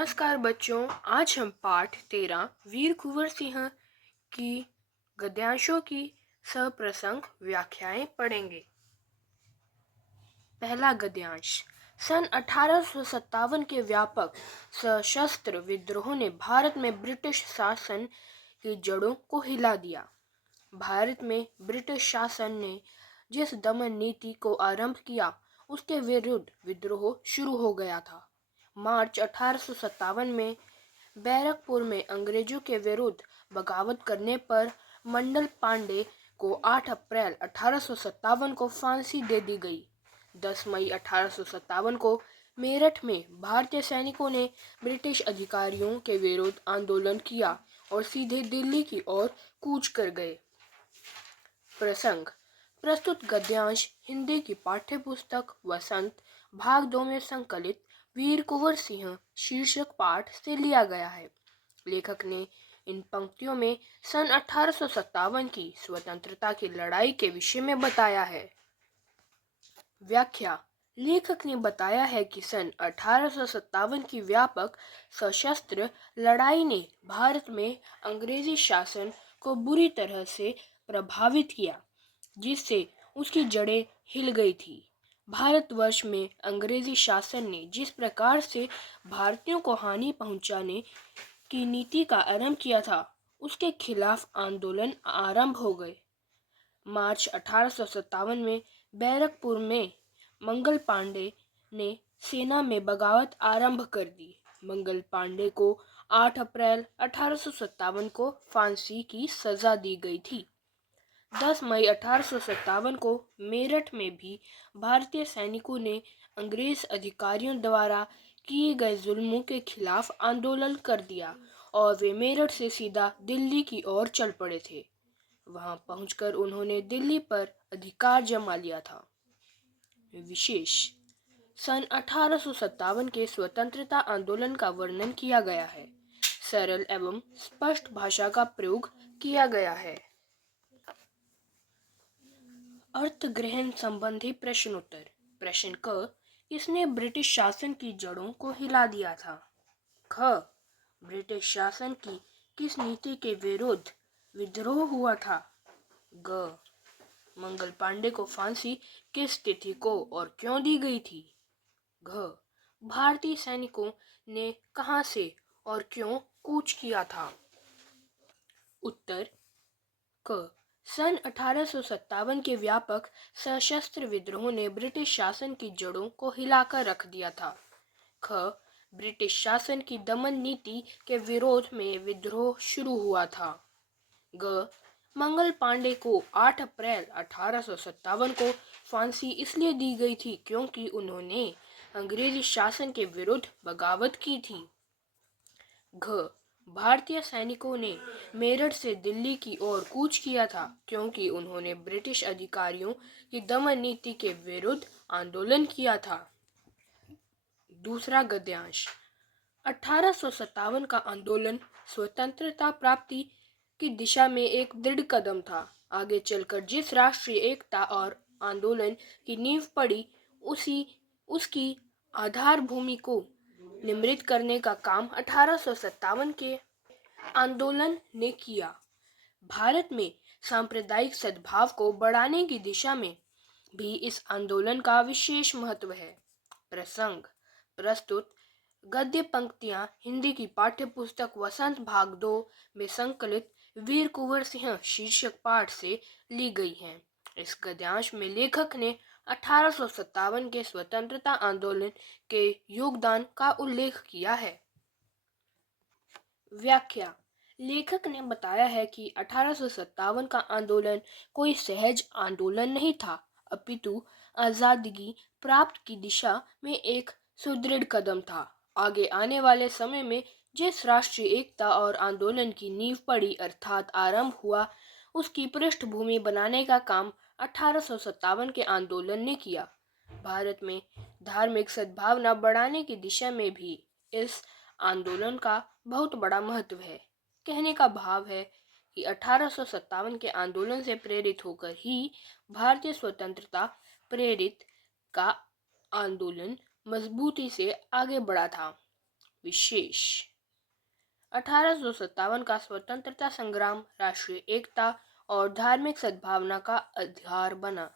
नमस्कार बच्चों, आज हम पाठ 13 वीर कुंवर सिंह की गद्यांशों की सप्रसंग व्याख्याएं पढ़ेंगे। पहला गद्यांश। सन 1857 के व्यापक सशस्त्र विद्रोह ने भारत में ब्रिटिश शासन की जड़ों को हिला दिया। भारत में ब्रिटिश शासन ने जिस दमन नीति को आरंभ किया, उसके विरुद्ध विद्रोह शुरू हो गया था। मार्च 1857 में बैरकपुर में अंग्रेजों के विरुद्ध बगावत करने पर मंडल पांडे को 8 अप्रैल 1857 को फांसी दे दी गई। 10 मई 1857 को मेरठ में भारतीय सैनिकों ने ब्रिटिश अधिकारियों के विरुद्ध आंदोलन किया और सीधे दिल्ली की ओर कूच कर गए। प्रसंग। प्रस्तुत गद्यांश हिंदी की पाठ्यपुस्तक वसंत भाग 2 में संकलित वीर कुंवर सिंह शीर्षक पाठ से लिया गया है। लेखक ने इन पंक्तियों में सन 1857 की स्वतंत्रता की लड़ाई के विषय में बताया है। व्याख्या। लेखक ने बताया है कि सन 1857 की व्यापक सशस्त्र लड़ाई ने भारत में अंग्रेजी शासन को बुरी तरह से प्रभावित किया, जिससे उसकी जड़ें हिल गई थी। भारतवर्ष में अंग्रेजी शासन ने जिस प्रकार से भारतीयों को हानि पहुंचाने की नीति का आरंभ किया था, उसके खिलाफ आंदोलन आरंभ हो गए। मार्च 1857 में बैरकपुर में मंगल पांडे ने सेना में बगावत आरंभ कर दी। मंगल पांडे को 8 अप्रैल 1857 को फांसी की सजा दी गई थी। 10 मई 1857 को मेरठ में भी भारतीय सैनिकों ने अंग्रेज अधिकारियों द्वारा किए गए जुल्मों के खिलाफ आंदोलन कर दिया और वे मेरठ से सीधा दिल्ली की ओर चल पड़े थे। वहां पहुंचकर उन्होंने दिल्ली पर अधिकार जमा लिया था। विशेष। सन 1857 के स्वतंत्रता आंदोलन का वर्णन किया गया है। सरल एवं स्पष्ट भाषा का प्रयोग किया गया है। अर्थ ग्रहण संबंधी प्रश्नोत्तर। प्रश्न क। किसने ब्रिटिश शासन की जड़ों को हिला दिया था? ख। ब्रिटिश शासन की किस नीति के विरुद्ध विद्रोह हुआ था? ग। मंगल पांडे को फांसी किस तिथि को और क्यों दी गई थी? घ। भारतीय सैनिकों ने कहां से और क्यों कूच किया था? उत्तर। क। सन 1857 के व्यापक सशस्त्र विद्रोह ने ब्रिटिश शासन की जड़ों को हिलाकर रख दिया था। ख। ब्रिटिश शासन की दमन नीति के विरोध में विद्रोह शुरू हुआ था। ग। मंगल पांडे को 8 अप्रैल 1857 को फांसी इसलिए दी गई थी क्योंकि उन्होंने अंग्रेजी शासन के विरुद्ध बगावत की थी। घ। भारतीय सैनिकों ने मेरठ से दिल्ली की ओर कूच किया था क्योंकि उन्होंने ब्रिटिश अधिकारियों की दमन नीति के विरुद्ध आंदोलन किया था। दूसरा गद्यांश। 1857 का आंदोलन स्वतंत्रता प्राप्ति की दिशा में एक दृढ़ कदम था। आगे चलकर जिस राष्ट्रीय एकता और आंदोलन की नींव पड़ी, उसकी आधार भूमि को निर्मित करने का काम 1857 के आंदोलन ने किया। भारत में सांप्रदायिक सद्भाव को बढ़ाने की दिशा में भी इस आंदोलन का विशेष महत्व है। प्रसंग। प्रस्तुत गद्य पंक्तियां हिंदी की पाठ्यपुस्तक वसंत भाग 2 में संकलित वीर कुंवर सिंह शीर्षक पाठ से ली गई हैं। इस गद्यांश में लेखक ने 1857 के स्वतंत्रता आंदोलन के योगदान का उल्लेख किया है। व्याख्या। लेखक ने बताया है कि 1857 का आंदोलन कोई सहज आंदोलन नहीं था, अपितु आजादी प्राप्त की दिशा में एक सुदृढ़ कदम था। आगे आने वाले समय में जिस राष्ट्रीय एकता और आंदोलन की नींव पड़ी अर्थात आरंभ हुआ, उसकी पृष्ठभूमि बनाने का काम 1857 के आंदोलन ने किया। भारत में धार्मिक सद्भावना बढ़ाने की दिशा में भी इस आंदोलन का बहुत बड़ा महत्व है। कहने का भाव है कि 1857 के आंदोलन से प्रेरित होकर ही भारतीय स्वतंत्रता प्रेरित का आंदोलन मजबूती से आगे बढ़ा था। विशेष 1857 का स्वतंत्रता संग्राम राष्ट्रीय एकता और धार्मिक सद्भावना का आधार बना।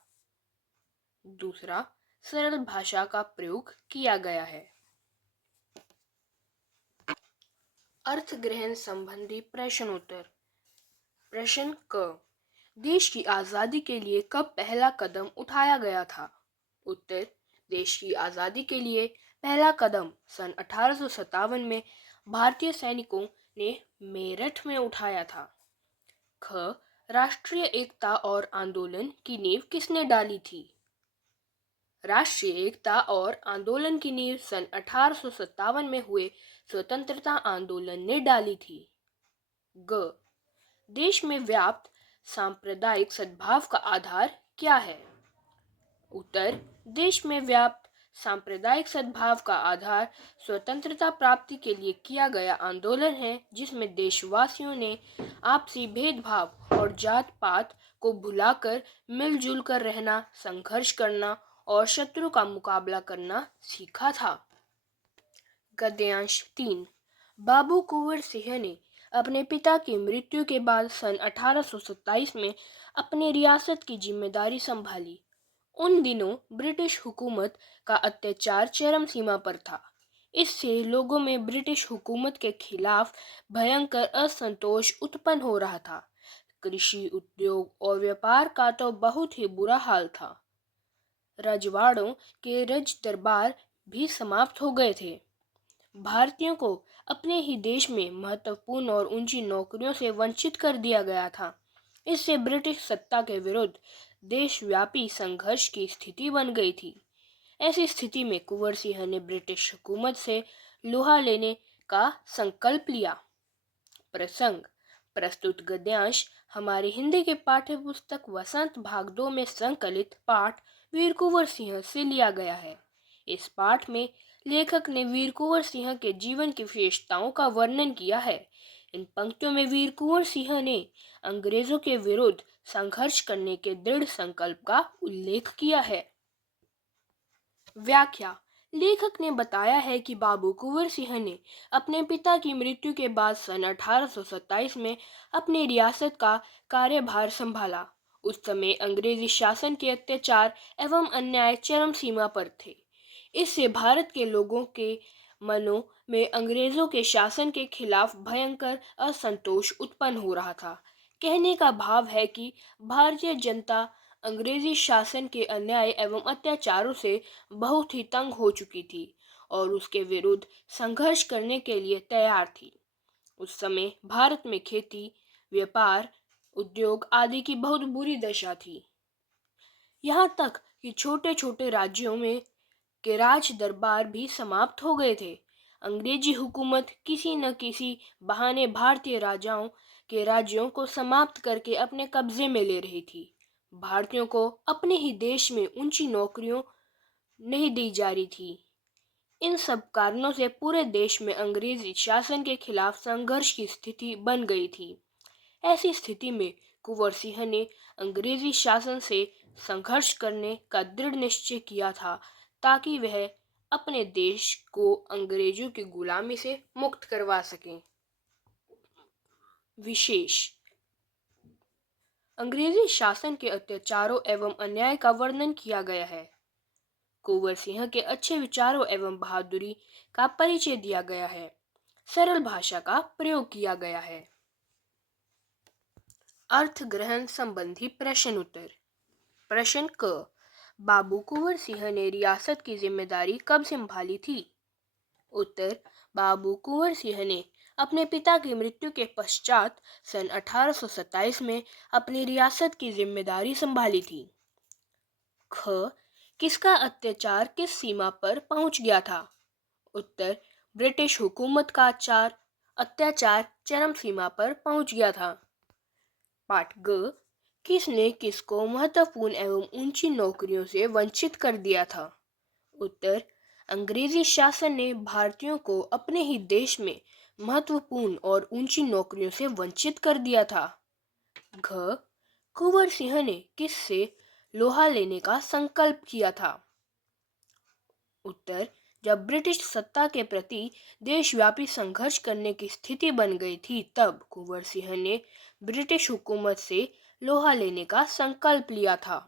दूसरा, सरल भाषा का प्रयोग किया गया है। अर्थ ग्रहण संबंधी प्रश्न उत्तर। प्रश्न क, देश की आजादी के लिए कब पहला कदम उठाया गया था? उत्तर, देश की आजादी के लिए पहला कदम सन 1857 में भारतीय सैनिकों ने मेरठ में उठाया था। ख, राष्ट्रीय एकता और आंदोलन की नींव किसने डाली थी? राष्ट्रीय एकता और आंदोलन की नींव सन 1857 में हुए स्वतंत्रता आंदोलन ने डाली थी। ग, देश में व्याप्त सांप्रदायिक सद्भाव का आधार क्या है? उत्तर, देश में व्याप्त सांप्रदायिक सद्भाव का आधार स्वतंत्रता प्राप्ति के लिए किया गया आंदोलन है, जिसमें देशवासियों ने आपसी भेदभाव और जात पात को भुलाकर मिलजुल कर रहना, संघर्ष करना और शत्रु का मुकाबला करना सीखा था। गद्यांश 3, बाबू कुंवर सिंह ने अपने पिता की मृत्यु के बाद सन 1827 में अपनी रियासत की जिम्मेदारी संभाली। उन दिनों ब्रिटिश हुकूमत का अत्याचार चरम सीमा पर था। इससे लोगों में ब्रिटिश हुकूमत के खिलाफ भयंकर असंतोष उत्पन्न हो रहा था। कृषि, उद्योग और व्यापार का तो बहुत ही बुरा हाल था। रजवाड़ों के रज दरबार भी समाप्त हो गए थे। भारतीयों को अपने ही देश में महत्वपूर्ण और ऊंची नौकरियों से वंचित कर दिया गया था। इससे ब्रिटिश सत्ता के विरुद्ध देशव्यापी संघर्ष की स्थिति बन गई थी। ऐसी स्थिति में कुंवर सिंह ने ब्रिटिश हुकूमत से लोहा लेने का संकल्प लिया। प्रसंग, प्रस्तुत गद्यांश हमारे हिंदी के पाठ्य पुस्तक वसंत भाग 2 में संकलित पाठ वीर कुंवर सिंह से लिया गया है। इस पाठ में लेखक ने वीर कुंवर सिंह के जीवन की विशेषताओं का वर्णन किया है। इन पंक्तियों में वीर कुंवर सिंह ने अंग्रेजों के विरुद्ध संघर्ष करने के दृढ़ संकल्प का उल्लेख किया है। व्याख्या, लेखक ने बताया है कि बाबू कुंवर सिंह ने अपने पिता की मृत्यु के बाद सन 1827 में अपनी रियासत का कार्यभार संभाला। उस समय अंग्रेजी शासन के अत्याचार एवं अन्याय चरम सीमा पर थे। इससे भारत के लोगों के मनों में अंग्रेजों के शासन के खिलाफ भयंकर असंतोष उत्पन्न हो रहा था। कहने का भाव है कि भारतीय जनता अंग्रेजी शासन के अन्याय एवं अत्याचारों से बहुत ही तंग हो चुकी थी और उसके विरुद्ध संघर्ष करने के लिए तैयार थी। उस समय भारत में खेती, व्यापार, उद्योग आदि की बहुत बुरी दशा थी। यहाँ तक कि छोटे छोटे राज्यों में के राज दरबार भी समाप्त हो गए थे। अंग्रेजी हुकूमत किसी न किसी बहाने भारतीय राजाओं के राज्यों को समाप्त करके अपने कब्जे में ले रही थी। भारतीयों को अपने ही देश में ऊंची नौकरियों नहीं दी जा रही थी। इन सब कारणों से पूरे देश में अंग्रेजी शासन के खिलाफ संघर्ष की स्थिति बन गई थी। ऐसी स्थिति में कुंवर सिंह ने अंग्रेजी शासन से संघर्ष करने का दृढ़ निश्चय किया था, ताकि वह अपने देश को अंग्रेजों की गुलामी से मुक्त करवा सकें। विशेष, अंग्रेजी शासन के अत्याचारों एवं अन्याय का वर्णन किया गया है। कुंवर सिंह के अच्छे विचारों एवं बहादुरी का परिचय दिया गया है। सरल भाषा का प्रयोग किया गया है। अर्थ ग्रहण संबंधी प्रश्न उत्तर। प्रश्न क, बाबू कुंवर सिंह ने रियासत की जिम्मेदारी कब संभाली थी? उत्तर, बाबू कुंवर सिंह ने अपने पिता की मृत्यु के पश्चात सन 1827 में अपनी रियासत की जिम्मेदारी संभाली थी। ख, किसका अत्याचार किस सीमा पर पहुंच गया था? उत्तर, ब्रिटिश हुकूमत का अत्याचार चरम सीमा पर पहुंच गया था। पाठ ग, किसने किसको महत्वपूर्ण एवं ऊंची नौकरियों से वंचित कर दिया था? उत्तर, अंग्रेजी शासन ने भारतीयों को अपने ही देश में महत्वपूर्ण और ऊंची नौकरियों से वंचित कर दिया था। घ, कुंवर सिंह ने किससे लोहा लेने का संकल्प किया था? उत्तर, जब ब्रिटिश सत्ता के प्रति देशव्यापी संघर्ष करने की स्थिति बन गई थी, तब कुंवर सिंह ने ब्रिटिश हुकूमत से लोहा लेने का संकल्प लिया था।